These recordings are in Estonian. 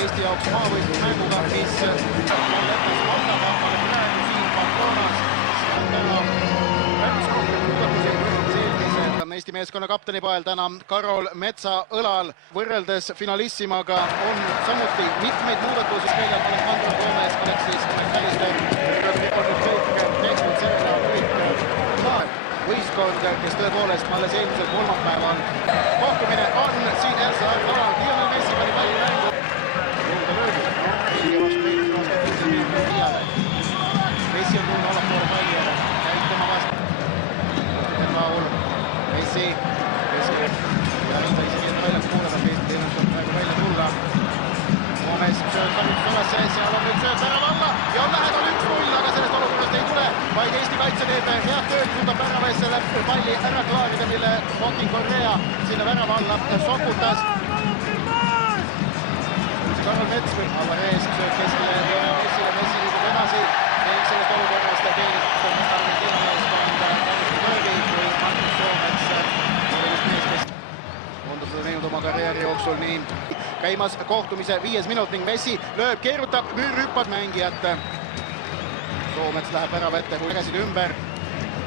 Eesti jaoks maavõistlusmänguga, mis on lõppes valdavalt praegu siin Patronas. Eesti meeskonna kaptenipael täna Karol Metsa õlal. Võrreldes finalissimaga on samuti mitmeid muudatusi väljal Alejandro Gomez, Alexis McAllister, tehtud sellega kõik võistkond, kes tõepoolest alles eelmisel kolmapäeval. Kohtumine on siin Elsa Arnal, Lionel Messi pani palli mängu. Jõuda löögi. Messi on tulnud allapoole palli, aga käib tema vastu. Paul Messi keskelt ja ta isegi enda väljaks poole peal Eesti teenust on praegu välja tulla. Gomez sööd kahjuks üles, seal on nüüd sööd värava alla ja on lähedal 1-0, aga sellest olukorrast ei tule, vaid Eesti kaitse teeb head tööd, suudab väravasse selle palli ära klaarida, mille Joaquin Correa sinna värava alla sokutas. Karol Mets või Alvarez sööd keskele Messile, Messi liigub edasi ning sellest olukorrast teenist Argentina meeskond löögi, kui Markus Soomets oli just mees, kes on seda teinud oma karjääri jooksul nii. Käimas kohtumise 5. minut ning Messi lööb, keerutab, müürhüppad mängijat. Soomets läheb värava ette, käsid ümber.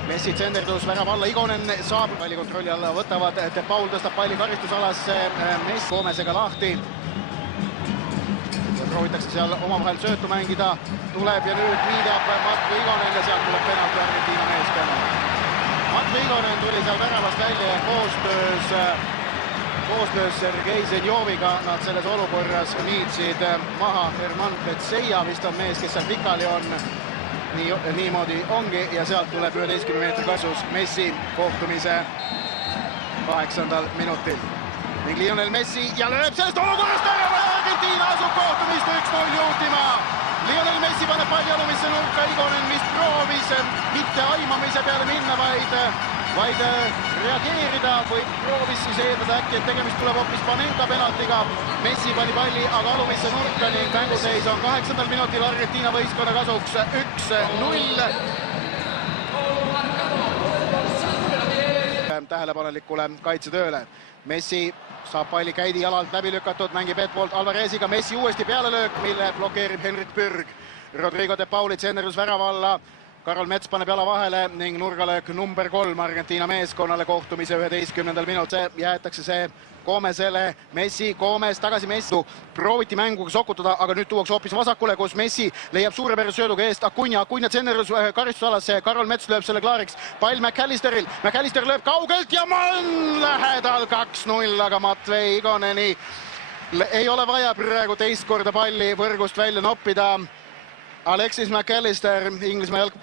Messi tsenderdus värava alla, Igonen saab palli kontrolli alla, võtavad, Paul tõstab palli karistusalasse, Messi Soomesega lahti. Proovitakse seal omavahel söötu mängida, tuleb ja nüüd viidab Matko Igonen ja sealt tuleb penalti Argentina meeskonna. Matko Igonen tuli seal väravast välja ja koostöös Sergei Zenjoviga nad selles olukorras niitsid maha. Herman Petseia vist on mees, kes seal pikali on. Niimoodi ongi ja sealt tuleb 11 meetri kasus Messi kohtumise 8. minutil. Ning Lionel Messi ja lööb sellest olukorrast ära ja Argentina asub kohtumist 1-0 juhtima. Lionel Messi paneb palli alumisse nurka, Igonen vist proovis mitte aimamise peale minna, vaid reageerida või proovis siis eeldada äkki, et tegemist tuleb hoopis Panenka penaltiga. Messi pani palli aga alumisse nurka ning mänguseis on 8. minutil Argentina võistkonna kasuks 1-0. Tähelepanelikule kaitsetööle. Messi saab palli käidi jalalt läbi lükatud, mängib ettpoolt Alvareziga, Messi uuesti pealelöök, mille blokeerib Henrik Pürg. Rodrigo de Pauli tsenderdus värava alla, Karol Mets paneb jala vahele ning nurgalöök number 3 Argentina meeskonnale kohtumise 11. minut. Jäetakse see Gomezele, Messi, Gomez, tagasi Messi. Prooviti mänguga sokutada, aga nüüd tuuakse hoopis vasakule, kus Messi leiab suurepärase sööduga eest Acuna tsenderdus karistusalasse, Karol Mets lööb selle klaariks. Pall McAllisteril, McAllister lööb kaugelt ja on lähedal 2-0, aga Matvei Igoneni ei ole vaja praegu teist korda palli võrgust välja noppida. Alexis McAllister,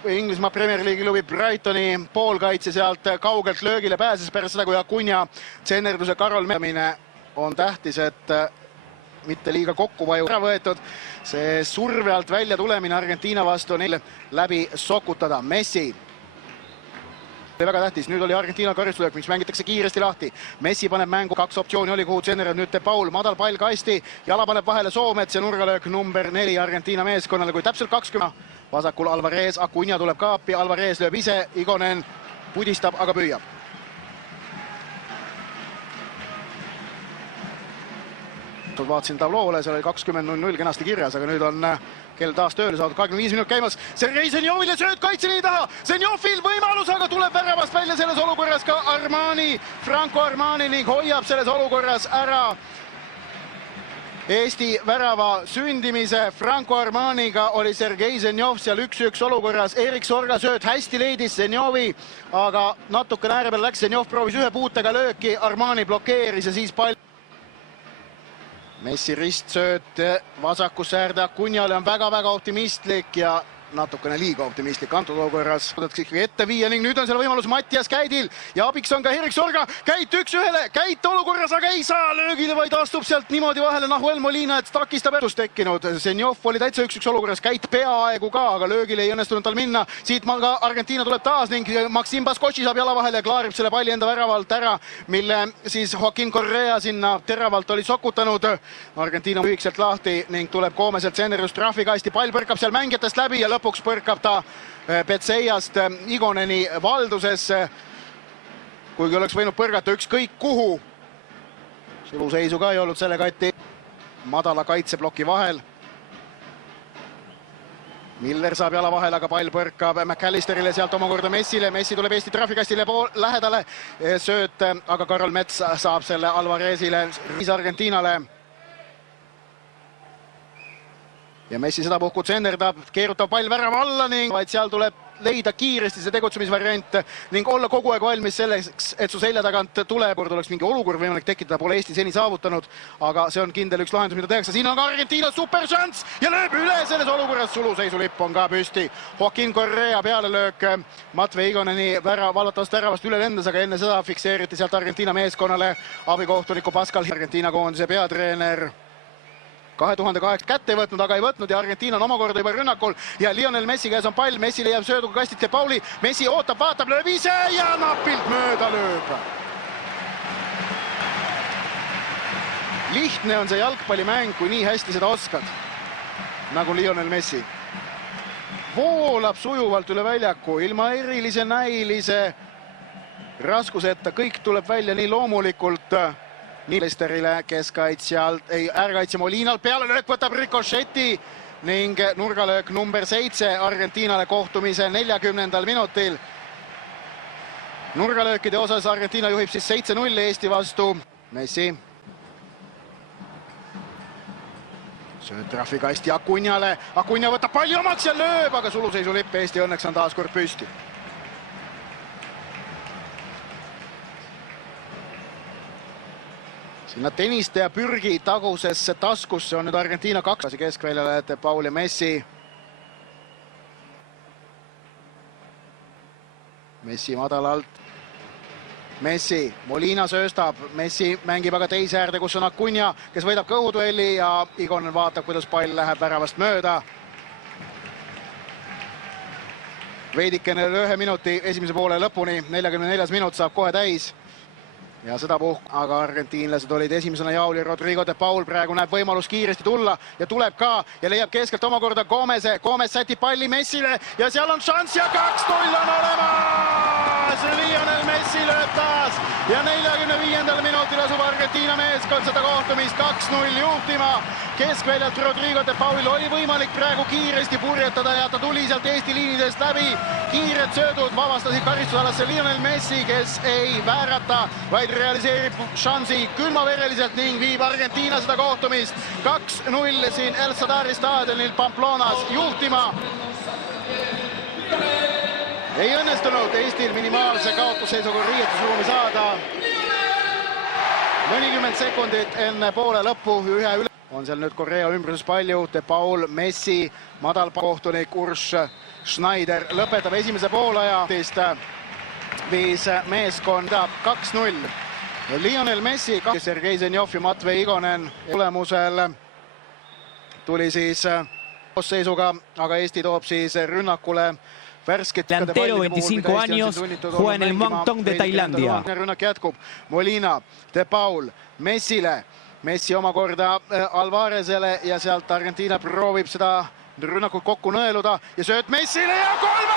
Inglismaa Premier League'i klubi Brightoni poolkaitse sealt kaugelt löögile pääses pärast seda, kui Acuna tsenderduse Karol Metsamine on tähtis, et mitte liiga kokku vaju ära võetud. See surve alt välja tulemine Argentina vastu neil läbi sokutada. Messi väga tähtis, nüüd oli Argentina karistuslöök, mis mängitakse kiiresti lahti. Messi paneb mängu, 2 optsiooni oli, kuhu tsenderdab nüüd de Paul, madal pall kasti, jala paneb vahele Soomets ja nurgalöök number 4 Argentina meeskonnale, kui täpselt 20. Vasakul Alvarez, Acuna tuleb kaapi, Alvarez lööb ise, Igonen pudistab, aga püüab. Vaatasin tabloole, seal oli 20:00 kenasti kirjas, aga nüüd on kell taas tööle saadud, 25 minut käimas. Sergei Zenjovile sööd kaitseliini taha, Zenjovil võimalus, aga tuleb väravast välja selles olukorras ka Armani, Franco Armani ning hoiab selles olukorras ära Eesti värava sündimise. Franco Armaniga oli Sergei Zenjov seal 1-1 olukorras, Erik Sorga sööd hästi leidis Zenjovi, aga natukene ääre peal läks, Zenjov proovis ühe puutega lööki, Armani blokeeris ja siis pall. Messi ristsööt vasakusse äärde, Acunale on väga-väga optimistlik ja natukene liiga optimistlik antud olukorras. Ikkagi ette viia ning nüüd on selle võimalus Mattias Käidil ja abiks on ka Erik Sorga. Käit 1-1, Käit olukorras, aga ei saa löögile, vaid astub sealt niimoodi vahele Nahuel Molina, et takistab tekkinud. Zenjov oli täitsa 1-1 olukorras, Käit peaaegu ka, aga löögile ei õnnestunud tal minna. Siit ka Argentina tuleb taas ning Maxim Baskotši saab jala vahele ja klaarib selle palli enda väravalt ära, mille siis Joaquin Correa sinna teravalt oli sokutanud. Argentina lühikselt lahti ning tuleb Gomeselt tsenderdus trahvikasti, pall põrkab seal mängijatest läbi ja lõpuks põrkab ta Petseiast Igoneni valdusesse, kuigi oleks võinud põrgata ükskõik kuhu. Suluseisu ka ei olnud selle katti. madala kaitseploki vahel. Miller saab jala vahel, aga pall põrkab McAllisterile, sealt omakorda Messile. Messi tuleb Eesti trahvikastile lähedale. Sööt, aga Karol Mets saab selle Alvarezile, Argentiinale. Ja Messi sedapuhku tsenderdab, keerutab pall värava alla ning vaid seal tuleb leida kiiresti see tegutsemisvariant ning olla kogu aeg valmis selleks, et su selja tagant tuleb. Kord oleks mingi olukord võimalik tekitada, pole Eesti seni saavutanud, aga see on kindel üks lahendus, mida tehakse. Siin on ka Argentiina superšanss ja lööb üle selles olukorras. Suluseisu-lipp on ka püsti. Joaquin Correa pealelöök Matvei Igoneni vallatavast väravast üle lendas, aga enne seda fikseeriti sealt Argentiina meeskonnale abikohtuniku Pascal, Argentiina koondise peatreener. 2008 kätte ei võtnud, aga ei võtnud ja Argentiina on omakorda juba rünnakul ja Lionel Messi käes on pall. Messi leiab sööduga kastid De Pauli. Messi ootab, vaatab, lööb ise ja napilt mööda lööb. Lihtne on see jalgpallimäng, kui nii hästi seda oskad, nagu Lionel Messi. Voolab sujuvalt üle väljaku, ilma erilise näilise raskuseta, kõik tuleb välja nii loomulikult. Listerile keskaitsjalt, äärekaitsja Molinal, pealelöök võtab rikošeti ning nurgalöök number 7 Argentiinale kohtumise 40. minutil. Nurgalöökide osas Argentiina juhib siis 7-0 Eesti vastu. Messi. Sööt trahvikasti Acuñale. Acuña võtab palli omaks ja lööb, aga suluseisu-lipp Eesti õnneks on taas kord püsti. Sinna teniste ja pürgi tagusesse taskusse on nüüd Argentiina 2 keskväljale, De Paul ja Messi. Messi madalalt. Messi, Molina sööstab, Messi mängib aga teise äärde, kus on Acuña, kes võidab kõhuduelli ja Igonen vaatab, kuidas pall läheb väravast mööda. Veidikene 1 minuti esimese poole lõpuni, 44. minut saab kohe täis. Ja seda aga argentiinlased olid esimesena jauli. Rodrigo De Paul praegu näeb võimalus kiiresti tulla ja tuleb ka ja leiab keskelt omakorda Gomese. Gomes sätib palli Messile ja seal on šanss ja 2-0 on olemas. Lionel Messi lööb taas ja 45. minutil asub Argentiina meeskond seda kohtumist 2-0 juhtima. Keskväljalt Rodrigo De Paulil oli võimalik praegu kiiresti purjetada ja ta tuli sealt Eesti liinidest läbi. Kiired söödud vabastasid karistusalasse Lionel Messi, kes ei väärata, vaid realiseerib šansi külmavereliselt ning viib Argentiina seda kohtumist 2-0 siin El Sadari staadionil Pamplonas juhtima. Ei õnnestunud Eestil minimaalse kaotusseisuga riietusruumi saada. Mõnikümmend sekundit enne poole lõppu ühe üle. On seal nüüd Correa ümbruses palju, De Paul, Messi, madalkohtunik Urs Schneider lõpetab esimese poolaja. Viis meeskonda 2-0. Lionel Messi, Sergei Zenjov ja Matvei Igonen tulemusel tuli siis seisuga, aga Eesti toob siis rünnakule värsket. Delantero 25 años, juega en el Moncton de Tailandia. Rünnak jätkub, Molina, De Paul, Messile. Messi omakorda Alvarezele ja sealt Argentiina proovib seda rünnakut kokku nõeluda ja sööt Messile ja kolmas!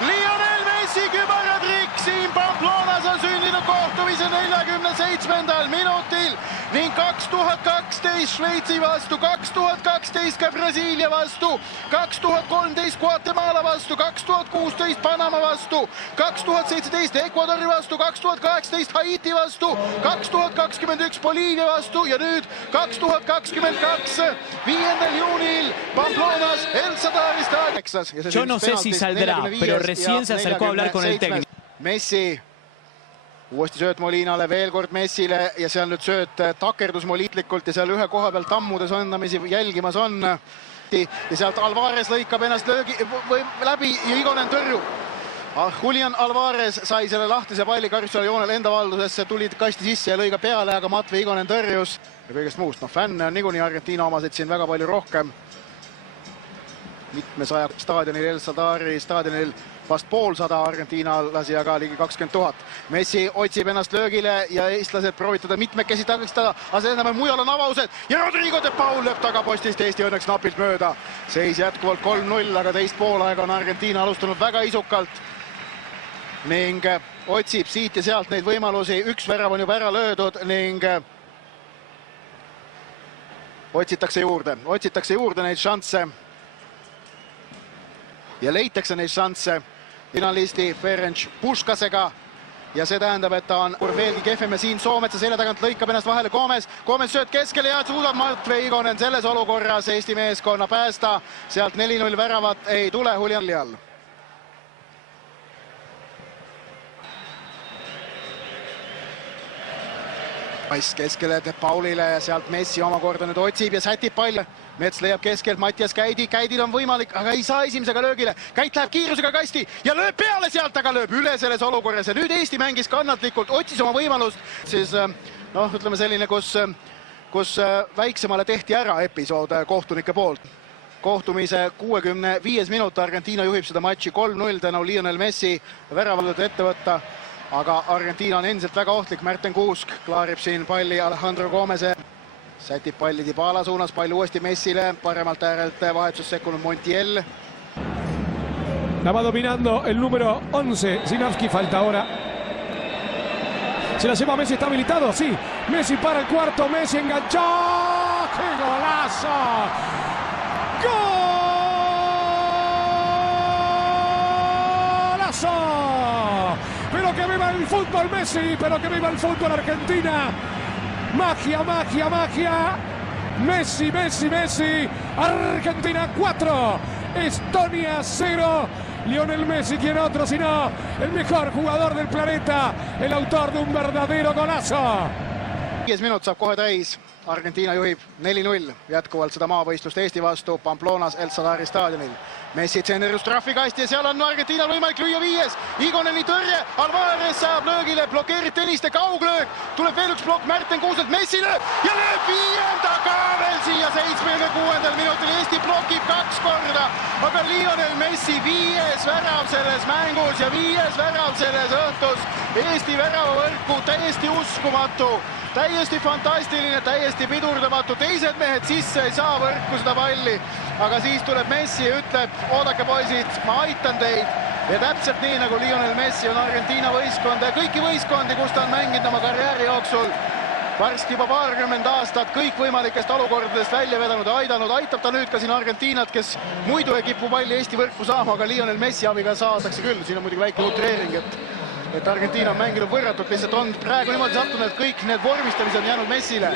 Lionel Messi kübaratrikk siin Pamplonas on sündinud kohtumise 47. minutil ning 2012 Šveitsi vastu, 2012 ka Brasiilia vastu, 2013 Guatemala vastu, 2016 Panama vastu, 2017 Ecuadori vastu, 2018 Haiti vastu, 2021 Boliivia vastu ja nüüd 2022 5. juunil Pamplonas El Sadari staadion. Yo no sé si saldrá, pero recién se acercó a hablar con el técnico. Messi. Uuesti sööt Molinale, veel kord Messile ja seal nüüd sööt takerdus Molitlikult ja seal ühe koha peal tammude sondamisi jälgimas on. Ja sealt Alvarez lõikab ennast läbi ja Igonen tõrjub. Julian Alvarez sai selle lahtise palli karistusala joonel enda valdusesse, tulid kasti sisse ja lõi ka peale, aga Matvei Igonen tõrjus. Ja kõigest muust, fänne on niikuinii Argentiina omasid siin väga palju rohkem. Mitmesaja staadionil, El Sadari staadionil vast poolsada argentiinalasi, aga ligi 20 000. Messi otsib ennast löögile ja eestlased proovitada mitmekesi tagastada, aga see enam mujal on avaused ja Rodrigo De Paul lööb tagapostist Eesti õnneks napilt mööda. Seis jätkuvalt 3-0, aga teist poolaega on Argentiina alustanud väga isukalt ning otsib siit ja sealt neid võimalusi. Üks värav on juba ära löödud ning otsitakse juurde neid šansse ja leitakse neid šansse finalisti Ferenc Puškasega ja see tähendab, et ta on veelgi kehvem ja siin Soometsa selja tagant lõikab ennast vahele Gomes sööt keskele ja suudab Matvei Igonen selles olukorras Eesti meeskonna päästa. Sealt 4-0 väravat ei tule Julian all. Pass keskele De Paulile ja sealt Messi omakorda nüüd otsib ja sätib pall. Mets leiab keskelt Mattias Käidil on võimalik, aga ei saa esimesega löögile. Käit läheb kiirusega kasti ja lööb peale sealt, aga lööb üle selles olukorras. Ja nüüd Eesti mängis kannatlikult, otsis oma võimalust. Siis ütleme selline, kus väiksemale tehti ära episood kohtunike poolt. Kohtumise 65 minut, Argentiina juhib seda matši 3-0 tänu Lionel Messi väravaldade ette võtta. Aga Argentiina on endiselt väga ohtlik. Märten Kuusk klaarib siin palli Alejandro Gomese. Sätib palli Dybala suunas, pall uuesti Messile, paremalt äärelt vahetus sekkunud Montiel. La va dominando el número 11, Zinavski, falta ahora. Se la lleva Messi, está habilitado, sí. Messi para el cuarto, Messi enganchó. ¡Qué golazo! ¡Golazo! Pero que viva el fútbol Messi, pero que viva el fútbol Argentina. Magia, magia, magia. Messi, Messi, Messi. Argentina 4. Estonia 0. Lionel Messi, quien otro sino el mejor jugador del planeta. El autor de un verdadero golazo. 5 minut saab kohe täis. Argentiina juhib 4-0 jätkuvalt seda maavõistlust Eesti vastu Pamplonas El Sadari staadionil. Messi tsenerius trahvikasti ja seal on Argentiinal võimalik lüüa 5. Igoneni tõrje, Alvarez saab löögile, blokeerib Tõniste kauglöök. Tuleb veel üks blokk Märten Kuuselt Messile ja lööb 5. ka veel siia 76. minutil. Eesti blokib 2 korda, aga Lionel Messi 5. värav selles mängus ja 5. värav selles õhtus. Eesti väravavõrku täiesti uskumatu. Täiesti fantastiline, täiesti pidurdamatu. Teised mehed sisse ei saa võrku seda palli. Aga siis tuleb Messi ja ütleb, oodake poisid, ma aitan teid. Ja täpselt nii nagu Lionel Messi on Argentiina võistkonda ja kõiki võistkondi, kus ta on mänginud oma karjääri jooksul. Varsti juba 20 aastat kõikvõimalikest olukordadest välja vedanud ja aidanud. Aitab ta nüüd ka siin Argentiinat, kes muidu ei kipu palli Eesti võrku saama, aga Lionel Messi abiga saadakse küll. Siin on muidugi väike utreering, et Argentiina on mänginud võrratult, lihtsalt on praegu niimoodi sattunud, et kõik need vormistamised on jäänud Messile.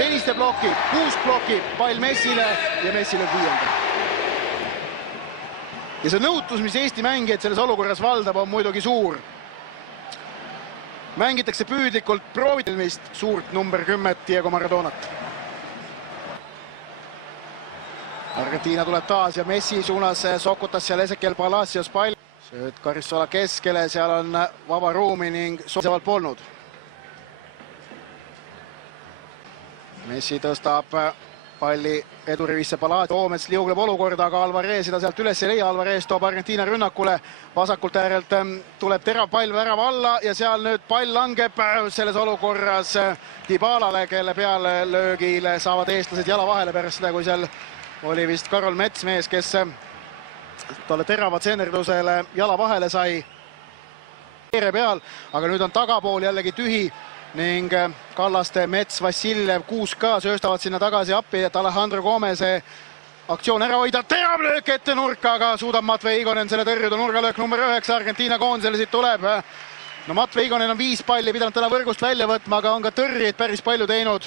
Tõniste blokib, Kuusk blokib, pall Messile ja Messile 5. Ja see nõutus, mis Eesti mängijaid selles olukorras valdab, on muidugi suur. Mängitakse püüdlikult proovitilmist suurt number 10 Diego Maradonat. Argentiina tuleb taas ja Messi suunas sokutas seal Ezequiel Palacios pall. Sööt Karissola keskele, seal on vaba ruumi ning soosavalt polnud. Messi tõstab palli edurivisse Palacios. Oomets liugleb olukorda, aga Alvarez seda sealt üles ei leia. Alvarez toob Argentiina rünnakule. Vasakult äärelt tuleb terav pall värava alla ja seal nüüd pall langeb selles olukorras Dybalale, kelle peale löögile saavad eestlased jala vahele pärast seda, kui seal oli vist Karol Mets mees, kes talle terava tseenerdusele jala vahele sai peal, aga nüüd on tagapool jällegi tühi ning Kallaste, Mets, Vassiljev, Kuusk ka sööstavad sinna tagasi appi, et Alejandro Gomese aktsioon ära hoida. Terav löök ette nurka, aga suudab Matvei Igonen selle tõrjuda. Nurgalöök number 9 Argentiina koondisele siit tuleb. No Matvei Igonen on 5 palli pidanud täna võrgust välja võtma, aga on ka tõrjeid päris palju teinud.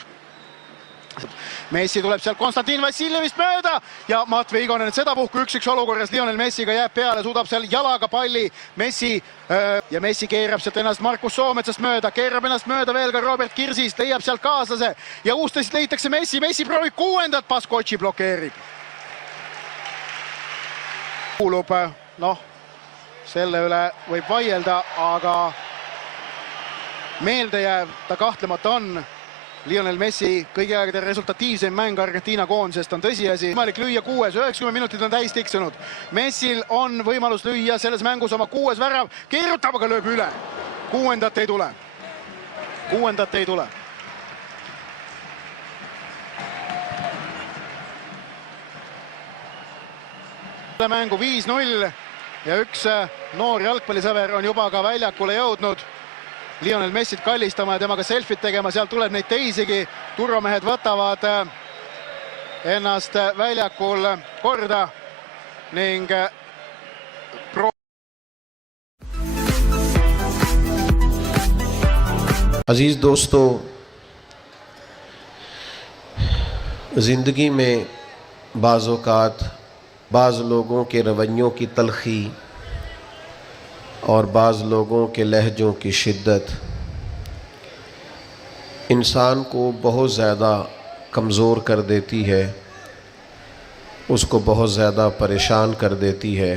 Messi tuleb sealt Konstantin Vassiljevist mööda ja Matvei Igonen sedapuhku 1-1 olukorras Lionel Messiga jääb peale, suudab seal jalaga palli Messi ja Messi keerab sealt ennast Markus Soometsast mööda, keerab ennast mööda veel ka Robert Kirsist, leiab sealt kaaslase ja uustest leitakse Messi, Messi proovib 6. Paskotši blokeerib. Kuulub, selle üle võib vaielda, aga meeldejääv ta kahtlemata on. Lionel Messi kõigi aegade resultatiivsem mäng Argentiina koondisest on tõsiasi. Võimalik lüüa 6, 90 minutit on täis tiksunud. Messil on võimalus lüüa selles mängus oma 6. värav, keerutab, aga lööb üle. 6. ei tule. 6. ei tule. Mängu 5-0 ja üks noor jalgpallisõber on juba ka väljakule jõudnud Lionel Messit kallistama ja temaga selfit tegema, sealt tuleb neid teisigi. Turvamehed võtavad ennast väljakul korda ning عزیز دوستو، زندگی میں بعض اوقات بعض لوگوں کے رویوں کی تلخی اور بعض لوگوں کے لہجوں کی شدت انسان کو بہت زیادہ کمزور کر دیتی ہے، اس کو بہت زیادہ پریشان کر دیتی ہے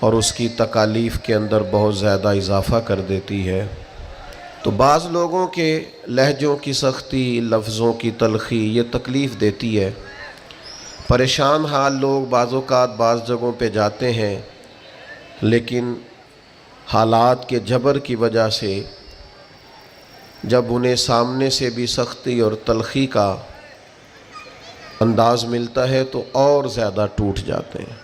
اور اس کی تکالیف کے اندر بہت زیادہ اضافہ کر دیتی ہے۔ تو بعض لوگوں کے لہجوں کی سختی، لفظوں کی تلخی یہ تکلیف دیتی ہے۔ پریشان حال لوگ بعض اوقات بعض جگہوں پہ جاتے ہیں، لیکن حالات کے جبر کی وجہ سے جب انہیں سامنے سے بھی سختی اور تلخی کا انداز ملتا ہے تو اور زیادہ ٹوٹ جاتے ہیں۔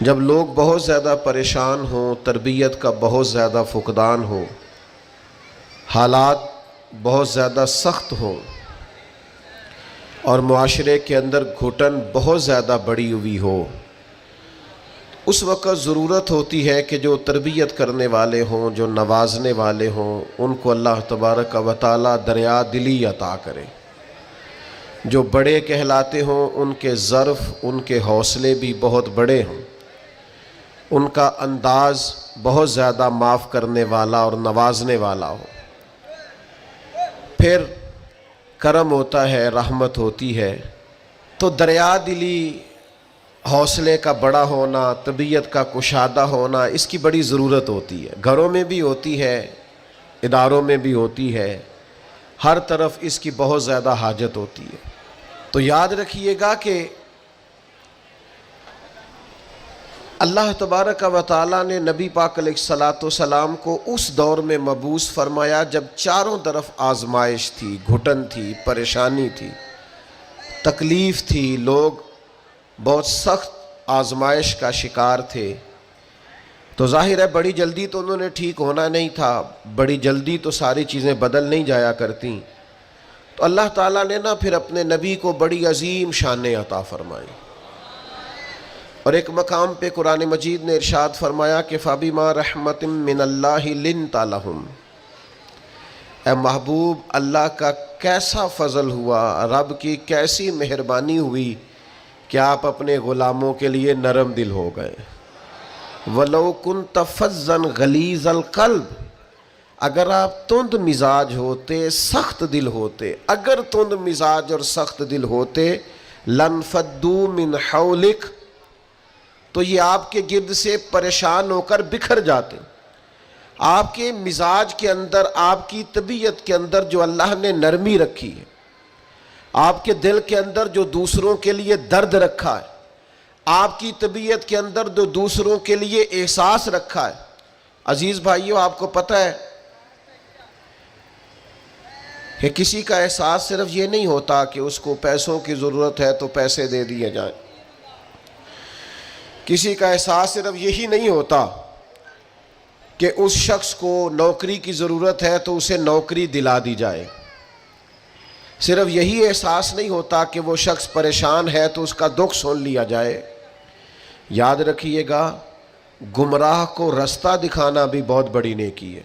جب لوگ بہت زیادہ پریشان ہوں، تربیت کا بہت زیادہ فقدان ہو، حالات بہت زیادہ سخت ہوں اور معاشرے کے اندر گھٹن بہت زیادہ بڑی ہوئی ہو، اس وقت ضرورت ہوتی ہے کہ جو تربیت کرنے والے ہوں، جو نوازنے والے ہوں، ان کو اللہ تبارک و تعالی دریا دلی عطا کرے۔ جو بڑے کہلاتے ہوں ان کے ظرف، ان کے حوصلے بھی بہت بڑے ہوں، ان کا انداز بہت زیادہ معاف کرنے والا اور نوازنے والا ہو، پھر کرم ہوتا ہے، رحمت ہوتی ہے۔ تو دریا دلی، حوصلے کا بڑا ہونا، طبیعت کا کشادہ ہونا، اس کی بڑی ضرورت ہوتی ہے۔ گھروں میں بھی ہوتی ہے، اداروں میں بھی ہوتی ہے، ہر طرف اس کی بہت زیادہ حاجت ہوتی ہے۔ تو یاد رکھیے گا کہ اللہ تبارک و تعالیٰ نے نبی پاک علیہ السلام کو اس دور میں مبعوث فرمایا جب چاروں طرف آزمائش تھی، گھٹن تھی، پریشانی تھی، تکلیف تھی، لوگ بہت سخت آزمائش کا شکار تھے۔ تو ظاہر ہے بڑی جلدی تو انہوں نے ٹھیک ہونا نہیں تھا، بڑی جلدی تو ساری چیزیں بدل نہیں جایا کرتی۔ تو اللہ تعالیٰ نے پھر اپنے نبی کو بڑی عظیم شانیں عطا فرمائی، اور ایک مقام پہ قرآن مجید نے ارشاد فرمایا کہ فَبِمَا رَحْمَةٍ مِّنَ اللَّهِ لِنْتَ لَهُمْ، اے محبوب اللہ کا کیسا فضل ہوا، رب کی کیسی مہربانی ہوئی کہ آپ اپنے غلاموں کے لیے نرم دل ہو گئے۔ وَلَوْ كُنْتَ فَظًّا غَلِيظَ الْقَلْبِ، اگر آپ تند مزاج ہوتے، سخت دل ہوتے، اگر تند مزاج اور سخت دل ہوتے، لَانْفَضُّوا مِنْ حَوْلِكَ، تو یہ آپ کے گرد سے پریشان ہو کر بکھر جاتے۔ آپ کے مزاج کے اندر، آپ کی طبیعت کے اندر جو اللہ نے نرمی رکھی ہے، آپ کے دل کے اندر جو دوسروں کے لیے درد رکھا ہے، آپ کی طبیعت کے اندر جو دوسروں کے لیے احساس رکھا ہے، عزیز بھائیو آپ کو پتہ ہے کہ کسی کا احساس صرف یہ نہیں ہوتا کہ اس کو پیسوں کی ضرورت ہے تو پیسے دے دیے جائیں، کسی کا احساس صرف یہی نہیں ہوتا کہ اس شخص کو نوکری کی ضرورت ہے تو اسے نوکری دلا دی جائے، صرف یہی احساس نہیں ہوتا کہ وہ شخص پریشان ہے تو اس کا دکھ سن لیا جائے۔ یاد رکھیے گا گمراہ کو رستہ دکھانا بھی بہت بڑی نیکی ہے۔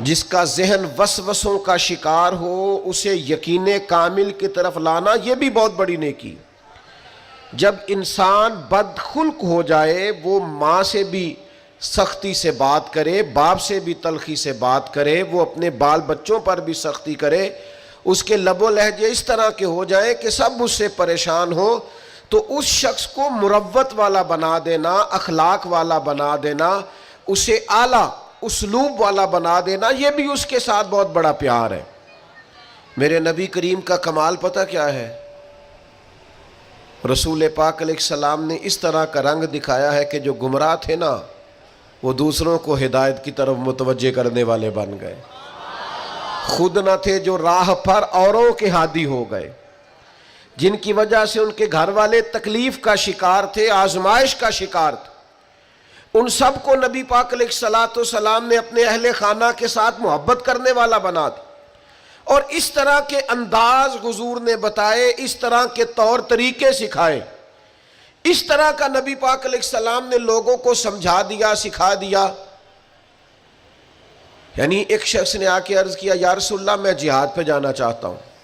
جس کا ذہن وسوسوں کا شکار ہو اسے یقین کامل کی طرف لانا یہ بھی بہت بڑی نیکی ہے۔ جب انسان بدخلق ہو جائے، وہ ماں سے بھی سختی سے بات کرے، باپ سے بھی تلخی سے بات کرے، وہ اپنے بال بچوں پر بھی سختی کرے، اس کے لب و لہجے اس طرح کے ہو جائیں کہ سب اس سے پریشان ہو، تو اس شخص کو مروت والا بنا دینا، اخلاق والا بنا دینا، اسے اعلیٰ اسلوب والا بنا دینا، یہ بھی اس کے ساتھ بہت بڑا پیار ہے۔ میرے نبی کریم کا کمال پتہ کیا ہے؟ رسول پاک علیہ السلام نے اس طرح کا رنگ دکھایا ہے کہ جو گمراہ تھے نا، وہ دوسروں کو ہدایت کی طرف متوجہ کرنے والے بن گئے، خود نہ تھے جو راہ پر اوروں کے ہادی ہو گئے، جن کی وجہ سے ان کے گھر والے تکلیف کا شکار تھے، آزمائش کا شکار تھے، ان سب کو نبی پاک علیہ السلام نے اپنے اہل خانہ کے ساتھ محبت کرنے والا بنا دیا، اور اس طرح کے انداز حضور نے بتائے، اس طرح کے طور طریقے سکھائے، اس طرح کا نبی پاک علیہ السلام نے لوگوں کو سمجھا دیا، سکھا دیا۔ یعنی ایک شخص نے آ کے عرض کیا یا رسول اللہ میں جہاد پہ جانا چاہتا ہوں،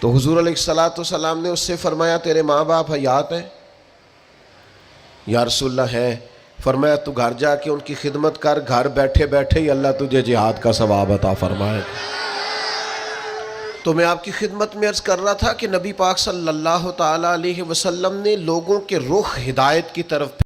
تو حضور علیہ السلام نے اس سے فرمایا تیرے ماں باپ حیات ہیں؟ یا رسول اللہ ہیں۔ فرمایا تو گھر جا کے ان کی خدمت کر، گھر بیٹھے بیٹھے ہی اللہ تجھے جہاد کا ثواب عطا فرمائے۔ تو میں آپ کی خدمت میں عرض کر رہا تھا کہ نبی پاک صلی اللہ تعالی علیہ وسلم نے لوگوں کے رخ ہدایت کی طرف